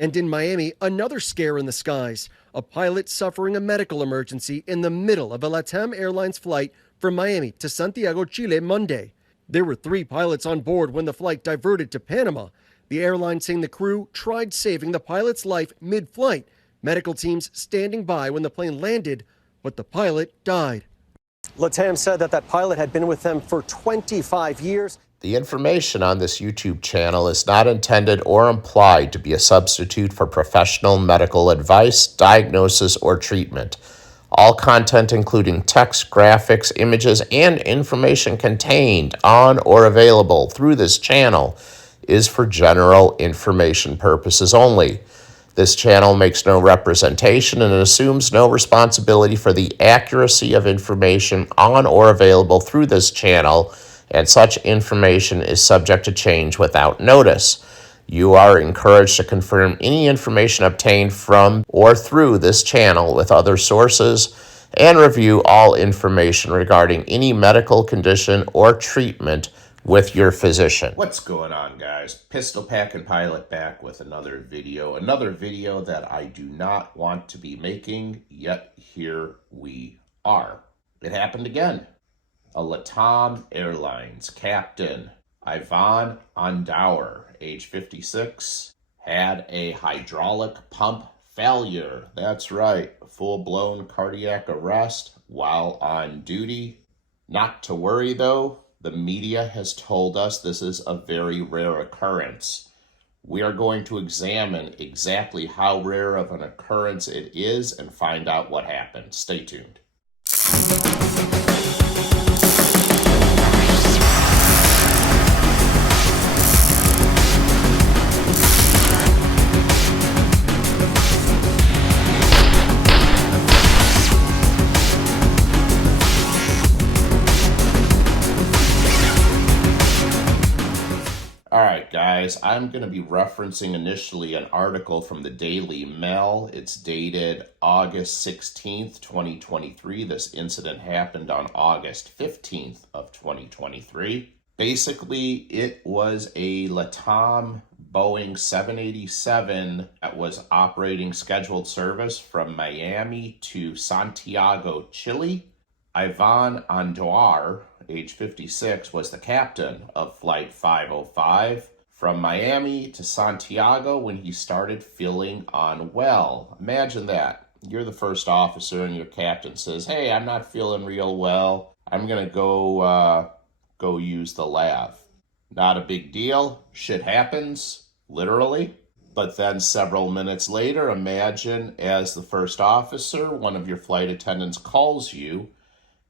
And in Miami, another scare in the skies. A pilot suffering a medical emergency in the middle of a LATAM Airlines flight from Miami to Santiago, Chile, Monday. There were 3 pilots on board when the flight diverted to Panama. The airline saying the crew tried saving the pilot's life mid-flight. Medical teams standing by when the plane landed, but the pilot died. LATAM said that pilot had been with them for 25 years. The information on this YouTube channel is not intended or implied to be a substitute for professional medical advice, diagnosis, or treatment. All content, including text, graphics, images, and information contained on or available through this channel, is for general information purposes only. This channel makes no representation and assumes no responsibility for the accuracy of information on or available through this channel, and such information is subject to change without notice. You are encouraged to confirm any information obtained from or through this channel with other sources and review all information regarding any medical condition or treatment with your physician. What's going on, guys? Pistol Packin' Pilot back with another video that I do not want to be making, yet here we are. It happened again. A LATAM Airlines captain, Ivan Andauer, age 56, had a hydraulic pump failure. That's right, full-blown cardiac arrest while on duty. Not to worry, though. The media has told us this is a very rare occurrence. We are going to examine exactly how rare of an occurrence it is and find out what happened. Stay tuned. All right, guys, I'm going to be referencing initially an article from the Daily Mail. It's dated August 16th, 2023. This incident happened on August 15th of 2023. Basically, it was a LATAM Boeing 787 that was operating scheduled service from Miami to Santiago, Chile. Ivan Andauer, age 56, was the captain of Flight 505 from Miami to Santiago when he started feeling unwell. Imagine that. You're the first officer and your captain says, "Hey, I'm not feeling real well. I'm going to go use the lav." Not a big deal. Shit happens, literally. But then several minutes later, imagine as the first officer, one of your flight attendants calls you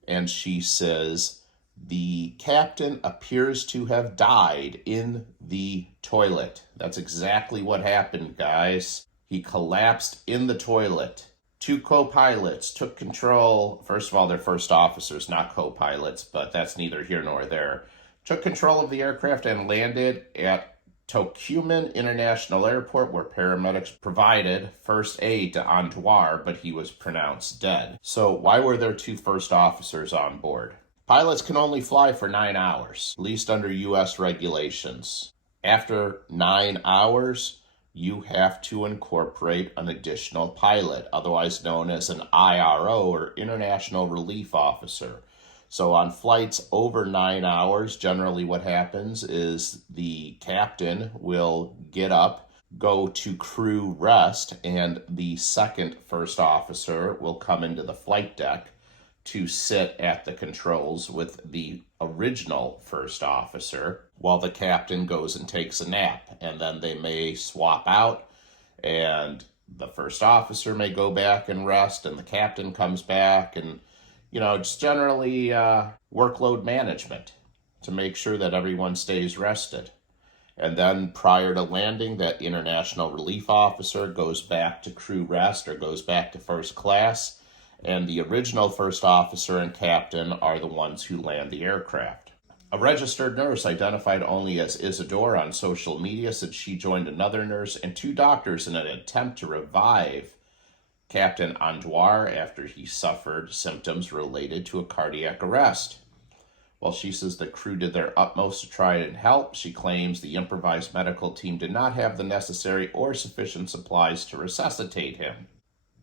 and she says, "The captain appears to have died in the toilet." That's exactly what happened, guys. He collapsed in the toilet. 2 co-pilots took control. First of all, they're first officers, not co-pilots, but that's neither here nor there. Took control of the aircraft and landed at Tocumen International Airport, where paramedics provided first aid to Andauer, but he was pronounced dead. So why were there 2 first officers on board? Pilots can only fly for 9 hours, at least under U.S. regulations. After 9 hours, you have to incorporate an additional pilot, otherwise known as an IRO, or International Relief Officer. So on flights over 9 hours, generally what happens is the captain will get up, go to crew rest, and the second first officer will come into the flight deck to sit at the controls with the original first officer while the captain goes and takes a nap. And then they may swap out and the first officer may go back and rest and the captain comes back, and just generally workload management to make sure that everyone stays rested. And then prior to landing, that international relief officer goes back to crew rest or goes back to first class, and the original first officer and captain are the ones who land the aircraft. A registered nurse identified only as Isidore on social media said she joined another nurse and 2 doctors in an attempt to revive Captain Andauer after he suffered symptoms related to a cardiac arrest. While she says the crew did their utmost to try and help, she claims the improvised medical team did not have the necessary or sufficient supplies to resuscitate him.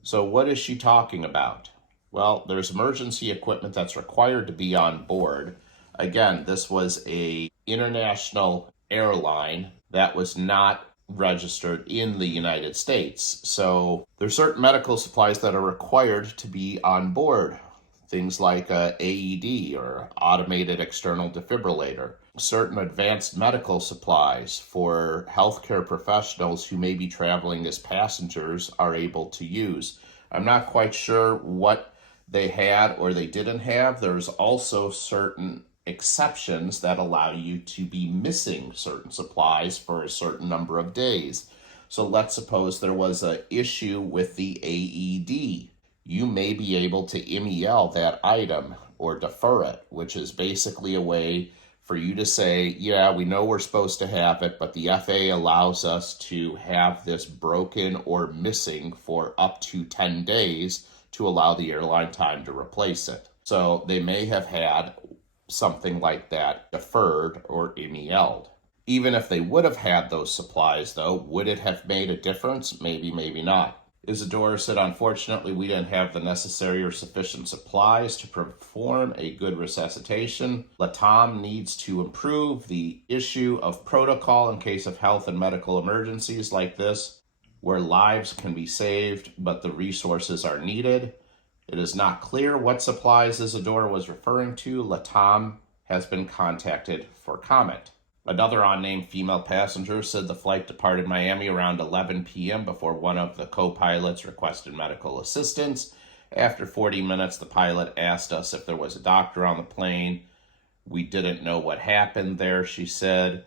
So what is she talking about? Well, there's emergency equipment that's required to be on board. Again, this was an international airline that was not registered in the United States. So there's certain medical supplies that are required to be on board. Things like a AED or automated external defibrillator, certain advanced medical supplies for healthcare professionals who may be traveling as passengers are able to use. I'm not quite sure what they had or they didn't have. There's also certain exceptions that allow you to be missing certain supplies for a certain number of days. So let's suppose there was an issue with the AED. You may be able to MEL that item or defer it, which is basically a way for you to say, yeah, we know we're supposed to have it, but the FAA allows us to have this broken or missing for up to 10 days to allow the airline time to replace it. So they may have had something like that deferred or MEL'd. Even if they would have had those supplies, though, would it have made a difference? Maybe, maybe not. Isadora said, unfortunately, we didn't have the necessary or sufficient supplies to perform a good resuscitation. LATAM needs to improve the issue of protocol in case of health and medical emergencies like this, where lives can be saved, but the resources are needed. It is not clear what supplies Isadora was referring to. LATAM has been contacted for comment. Another unnamed female passenger said the flight departed Miami around 11 p.m. before one of the co-pilots requested medical assistance. After 40 minutes, the pilot asked us if there was a doctor on the plane. We didn't know what happened there, she said.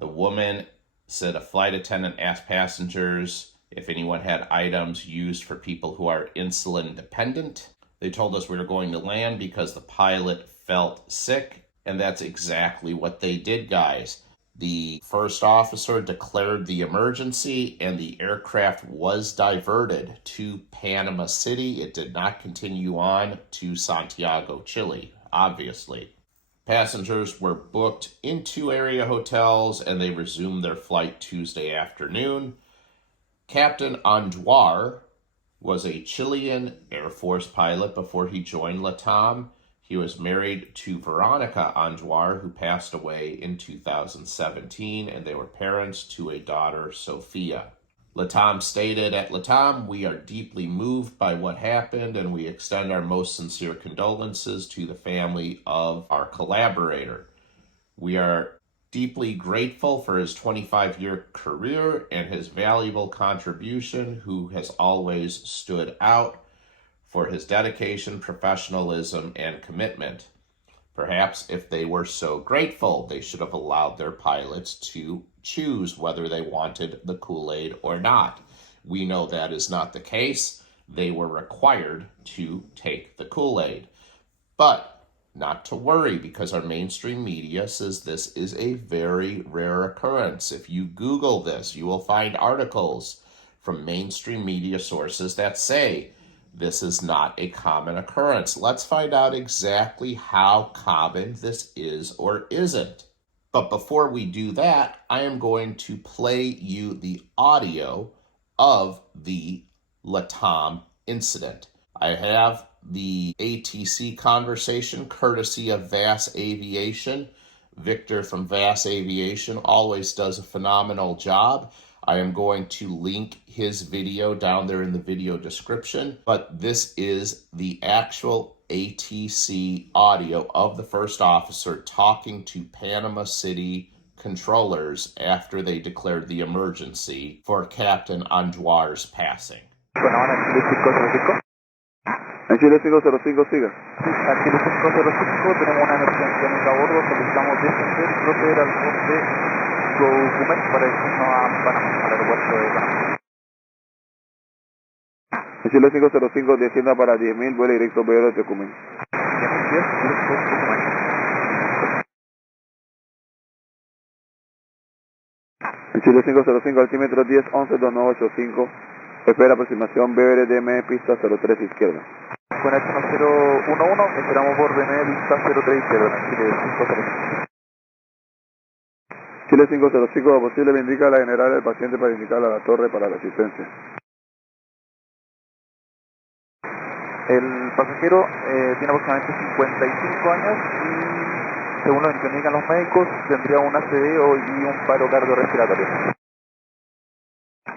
The woman said a flight attendant asked passengers if anyone had items used for people who are insulin dependent. They told us we were going to land because the pilot felt sick. And that's exactly what they did, guys. The first officer declared the emergency and the aircraft was diverted to Panama City. It did not continue on to Santiago, Chile, obviously. Passengers were booked into area hotels and they resumed their flight Tuesday afternoon. Captain Andujar was a Chilean Air Force pilot before he joined LATAM. He was married to Veronica Andujar, who passed away in 2017, and they were parents to a daughter, Sophia. LATAM stated, at LATAM, we are deeply moved by what happened, and we extend our most sincere condolences to the family of our collaborator. We are deeply grateful for his 25-year career and his valuable contribution, who has always stood out for his dedication, professionalism, and commitment. Perhaps if they were so grateful, they should have allowed their pilots to choose whether they wanted the Kool-Aid or not. We know that is not the case. They were required to take the Kool-Aid. But not to worry, because our mainstream media says this is a very rare occurrence. If you Google this, you will find articles from mainstream media sources that say this is not a common occurrence. Let's find out exactly how common this is or isn't. But before we do that, I am going to play you the audio of the LATAM incident. I have the ATC conversation courtesy of VAS Aviation. Victor from VAS Aviation always does a phenomenal job. I am going to link his video down there in the video description, but this is the actual ATC audio of the first officer talking to Panama City controllers after they declared the emergency for Captain Andujar's passing. En Chile 505, siga. En Chile 505 tenemos una emergencia en a bordo, solicitamos descender y proceder al borde documento para irnos a Panamá, al aeropuerto de Panamá. En Chile 505, descienda para 10.000, vuelo directo Pedro Tecumen. 10.010, directo Tucumán. En Chile 505, altímetro 1011-2985, espera aproximación BRDM, pista 03 izquierda. Con H1011, esperamos borde media pista 03 izquierda, Chile 505. Chile 505, posible me indica a la general del paciente para indicar a la torre para la asistencia. El pasajero tiene aproximadamente 55 años y, según lo que indican los médicos, tendría un ACV y un paro cardiorrespiratorio.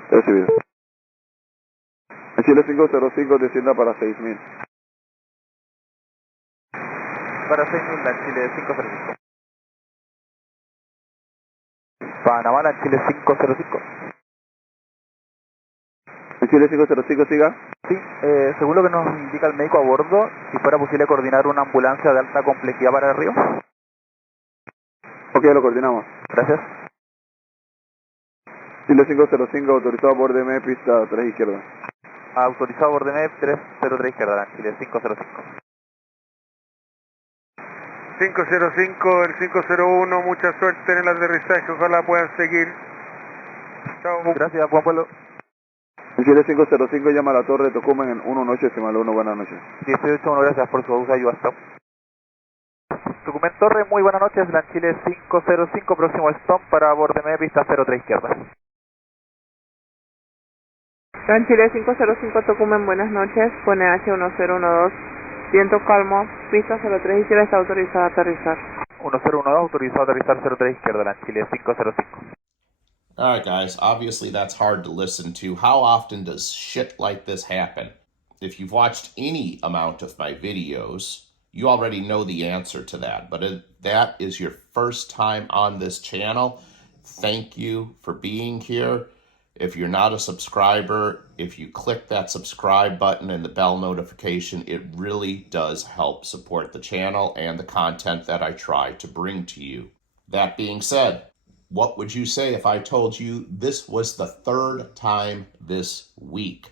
Recibido. En Chile 505, descienda para 6000. Para 6.000, la Chile 505. Panamá, la Chile 505. En Chile 505, siga. Sí, según lo que nos indica el médico a bordo, si fuera posible coordinar una ambulancia de alta complejidad para el río. Ok, lo coordinamos. Gracias. Chile 505, autorizado a borde media pista 3 izquierda. Autorizado a borde MEP 303 izquierda, la Chile 505. 505, el 501, mucha suerte en el aterrizaje, ojalá puedan seguir. Chao. Gracias, buen vuelo. En Chile 505, llama a la torre de Tocumen en 1 noche, decimal 1, buenas noches. 18, bueno, gracias por su uso, ayuda, stop. Tucumán Torre, muy buenas noches, la Chile 505, próximo stop para borde media pista 03 izquierda. Gran Chile 505 Tocumen, buenas noches, pone H1012, viento calmo, pista 03 izquierda, está autorizado a aterrizar. 1012, autorizado a aterrizar 03 izquierda, la Chile 505. All right, guys, obviously that's hard to listen to. How often does shit like this happen? If you've watched any amount of my videos, you already know the answer to that. But if that is your first time on this channel, thank you for being here. If you're not a subscriber, if you click that subscribe button and the bell notification, it really does help support the channel and the content that I try to bring to you. That being said, what would you say if I told you this was the third time this week?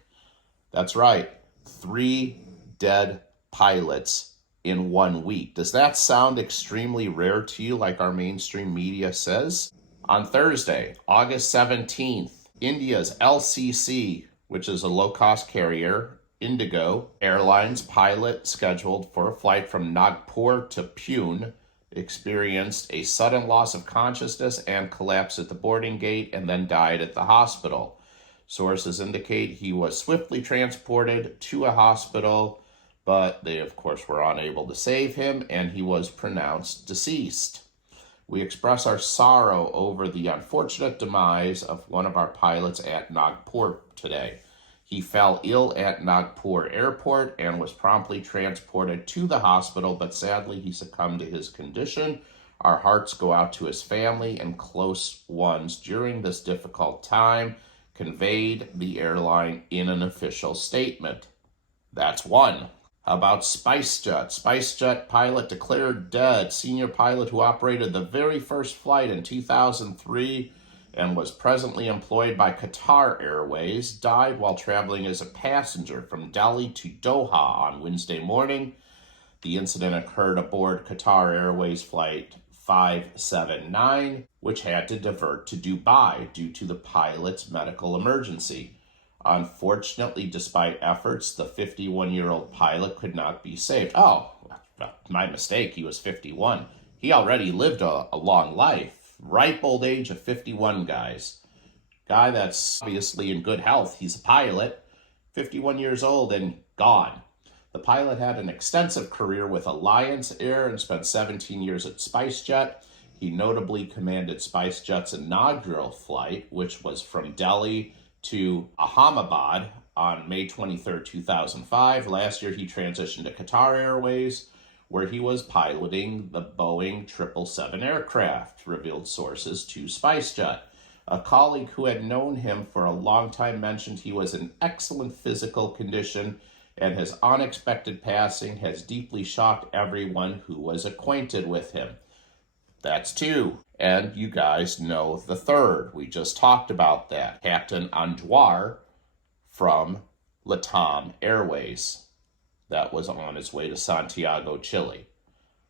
That's right, 3 dead pilots in 1 week. Does that sound extremely rare to you, like our mainstream media says? On Thursday, August 17th, India's LCC, which is a low-cost carrier, Indigo Airlines pilot scheduled for a flight from Nagpur to Pune, experienced a sudden loss of consciousness and collapse at the boarding gate and then died at the hospital. Sources indicate he was swiftly transported to a hospital, but they, of course, were unable to save him, and he was pronounced deceased. We express our sorrow over the unfortunate demise of one of our pilots at Nagpur today. He fell ill at Nagpur Airport and was promptly transported to the hospital, but sadly he succumbed to his condition. Our hearts go out to his family and close ones during this difficult time, conveyed the airline in an official statement. That's one. How about SpiceJet? SpiceJet pilot declared dead. Senior pilot who operated the very first flight in 2003 and was presently employed by Qatar Airways died while traveling as a passenger from Delhi to Doha on Wednesday morning. The incident occurred aboard Qatar Airways flight 579, which had to divert to Dubai due to the pilot's medical emergency. Unfortunately, despite efforts, the 51-year-old pilot could not be saved. Oh, my mistake. He was 51. He already lived a long life. Ripe old age of 51, guys. Guy that's obviously in good health. He's a pilot, 51 years old and gone. The pilot had an extensive career with Alliance Air and spent 17 years at SpiceJet. He notably commanded SpiceJet's inaugural flight, which was from Delhi to Ahmedabad on May 23, 2005. Last year, he transitioned to Qatar Airways, where he was piloting the Boeing 777 aircraft, revealed sources to SpiceJet. A colleague who had known him for a long time mentioned he was in excellent physical condition, and his unexpected passing has deeply shocked everyone who was acquainted with him. That's 2. And you guys know the 3rd. We just talked about that. Captain Andujar from Latam Airways. That was on his way to Santiago, Chile.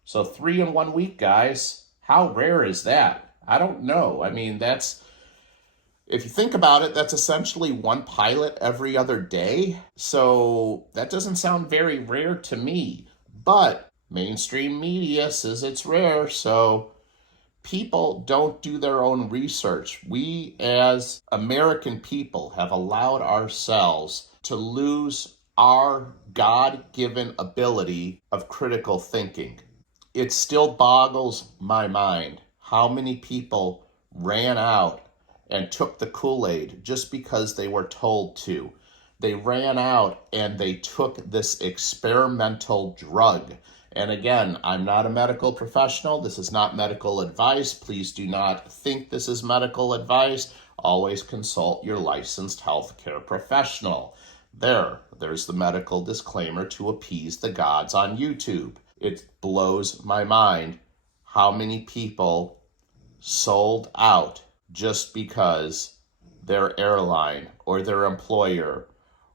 So 3 in 1 week, guys. How rare is that? I don't know. I mean, that's If you think about it, that's essentially one pilot every other day. So that doesn't sound very rare to me. But mainstream media says it's rare, so people don't do their own research. We, as American people, have allowed ourselves to lose our God-given ability of critical thinking. It still boggles my mind how many people ran out and took the Kool-Aid just because they were told to. They ran out and they took this experimental drug. And again, I'm not a medical professional. This is not medical advice. Please do not think this is medical advice. Always consult your licensed healthcare professional. There's the medical disclaimer to appease the gods on YouTube. It blows my mind how many people sold out just because their airline or their employer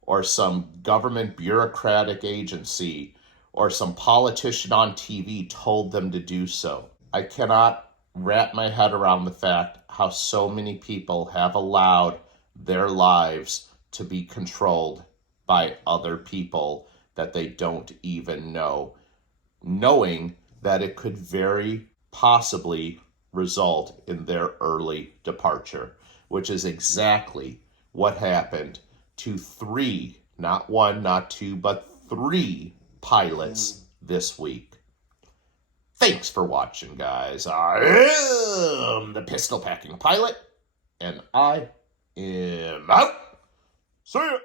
or some government bureaucratic agency or some politician on TV told them to do so. I cannot wrap my head around the fact how so many people have allowed their lives to be controlled by other people that they don't even know, knowing that it could very possibly result in their early departure, which is exactly what happened to 3, not 1, not 2, but 3 pilots this week. Thanks for watching, guys. I am the Pistol Packing Pilot, and I am out. See ya.